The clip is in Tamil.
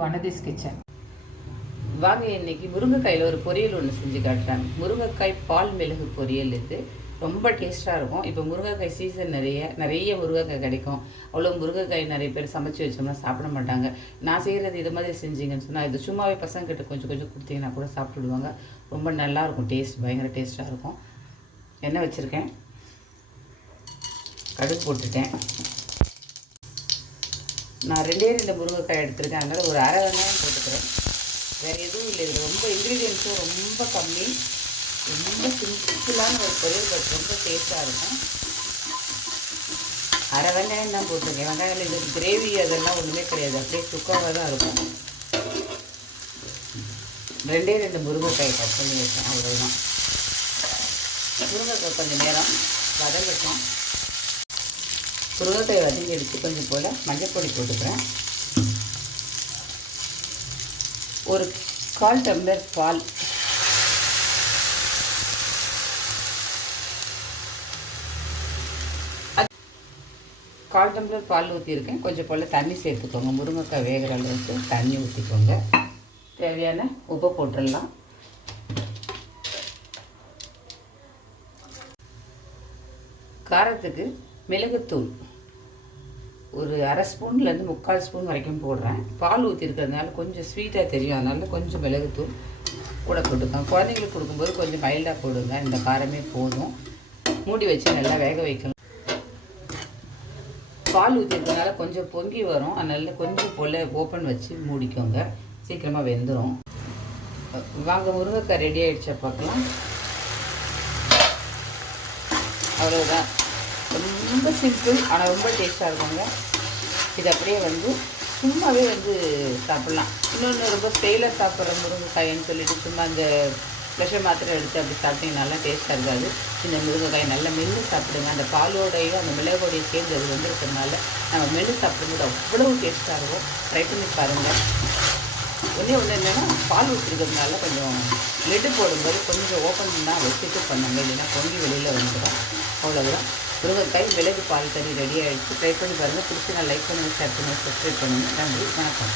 வனதீஸ் கிச்சன். வாங்க இன்னைக்கு முருங்கைக்காயில் ஒரு பொரியல் ஒன்று செஞ்சு காட்டுறாங்க. முருங்கைக்காய் பால் மிளகு பொரியல் இது ரொம்ப டேஸ்ட்டாக இருக்கும். இப்போ முருங்கைக்காய் சீசன் நிறைய முருங்கைக்காய் கிடைக்கும். அவ்வளோ முருங்கைக்காய் நிறைய பேர் சமைச்சு வச்சோம்னா சாப்பிட மாட்டாங்க. நான் செய்கிறது இது மாதிரி செஞ்சீங்கன்னு சொன்னால் இது சும்மாவே பசங்கிட்ட கொஞ்சம் கொஞ்சம் கொடுத்தீங்கன்னா கூட சாப்பிட்டுடுவாங்க. ரொம்ப நல்லாயிருக்கும், டேஸ்ட் பயங்கர டேஸ்ட்டாக இருக்கும். எண்ணெய் வச்சுருக்கேன், கடுகு போட்டுட்டேன். நான் ரெண்டு முருங்கைக்காய் எடுத்துருக்கேன், அதனால் ஒரு அரை வெங்காயம் போட்டுக்கிறேன். வேறு எதுவும் இல்லை, இது ரொம்ப இன்க்ரீடியன்ஸும் ரொம்ப கம்மி, ரொம்ப சிம்பிளான ஒரு பொரியல், பட் ரொம்ப டேஸ்ட்டாக இருக்கும். அரை வெங்காயம் தான் போட்டிருக்கேன். வெங்காயம் இது கிரேவி அதெல்லாம் ஒன்றுமே கிடையாது, அப்படியே சுக்காவாக தான் இருக்கும். ரெண்டு முருங்கைக்காய் கட் பண்ணி வச்சேன், அவ்வளோதான். முருங்கைக்காய் கொஞ்சம் நேரம் வதங்கட்டும். முருங்கைக்காய் வதங்கி எடுத்து கொஞ்சம் போல் மஞ்சள் பொடி போட்டுக்கிறேன். ஒரு 1/4 டம்ளர் பால், ஊற்றிருக்கேன். கொஞ்சம் போல் தண்ணி சேர்த்துக்கோங்க. முருங்கைக்காய் வேகிற அளவுக்கு தண்ணி ஊற்றிக்கோங்க. தேவையான உப்பு போட்டுடலாம். காரத்துக்கு மிளகுத்தூள் ஒரு அரை ஸ்பூன்லேருந்து 3/4 ஸ்பூன் வரைக்கும் போடுறேன். பால் ஊற்றிருக்கிறதுனால கொஞ்சம் ஸ்வீட்டாக தெரியும், அதனால கொஞ்சம் மிளகுத்தூள் கூட போட்டுக்கோங்க. குழந்தைங்களுக்கு கொடுக்கும்போது கொஞ்சம் மைல்டாக போடுங்க. இந்த காரமே போதும். மூடி வச்சு நல்லா வேக வைக்கணும். பால் ஊற்றிருக்கிறதுனால கொஞ்சம் பொங்கி வரும், அதனால கொஞ்சம் போல் ஓப்பன் வச்சு மூடிக்கோங்க, சீக்கிரமாக வெந்துடும். வாங்க முருங்கைக்காய் ரெடி ஆகிடுச்சா பார்க்கலாம். அவ்வளோதான், ரொம்ப சிம்பிள், ஆனால் ரொம்ப டேஸ்ட்டாக இருக்குங்க. இது அப்படியே சும்மாவே சாப்பிட்லாம். இன்னொன்று ரொம்ப ஸ்டைலாக சாப்பிட்ற முருங்கைக்காயின்னு சொல்லிட்டு சும்மா இந்த ப்ரெஷர் மாத்திரை எடுத்து அப்படி சாப்பிட்டீங்க நல்லா டேஸ்ட்டாக இருக்காது. இந்த முருங்கைக்காய் நல்லா மென்று சாப்பிடுங்க. அந்த பாலோடையும் அந்த மிளகோடையும் சேர்ந்து அது இருக்கிறதுனால நம்ம மென்று சாப்பிடும்போது அவ்வளோ டேஸ்ட்டாக இருக்கும். ட்ரை பண்ணி பாருங்கள். ஒன்று என்னென்னா பால் ஊற்றிருக்கிறதுனால கொஞ்சம் லெட்டு போடும்போது கொஞ்சம் ஓப்பன் தான் வச்சுட்டு பண்ணுங்க, இல்லைன்னா பொங்கி வெளியில் வந்துடும். அவ்வளோதான். முருங்கைக்காய் மிளகு பால் கறி ரெடி ஆகிடுச்சு. ட்ரை பண்ணி பாருங்கள். பிடிச்சி நான் லைக் பண்ணுங்கள், ஷேர் பண்ணுங்கள், சப்ஸ்கிரைப் பண்ணுங்கள். நன்றி, வணக்கம்.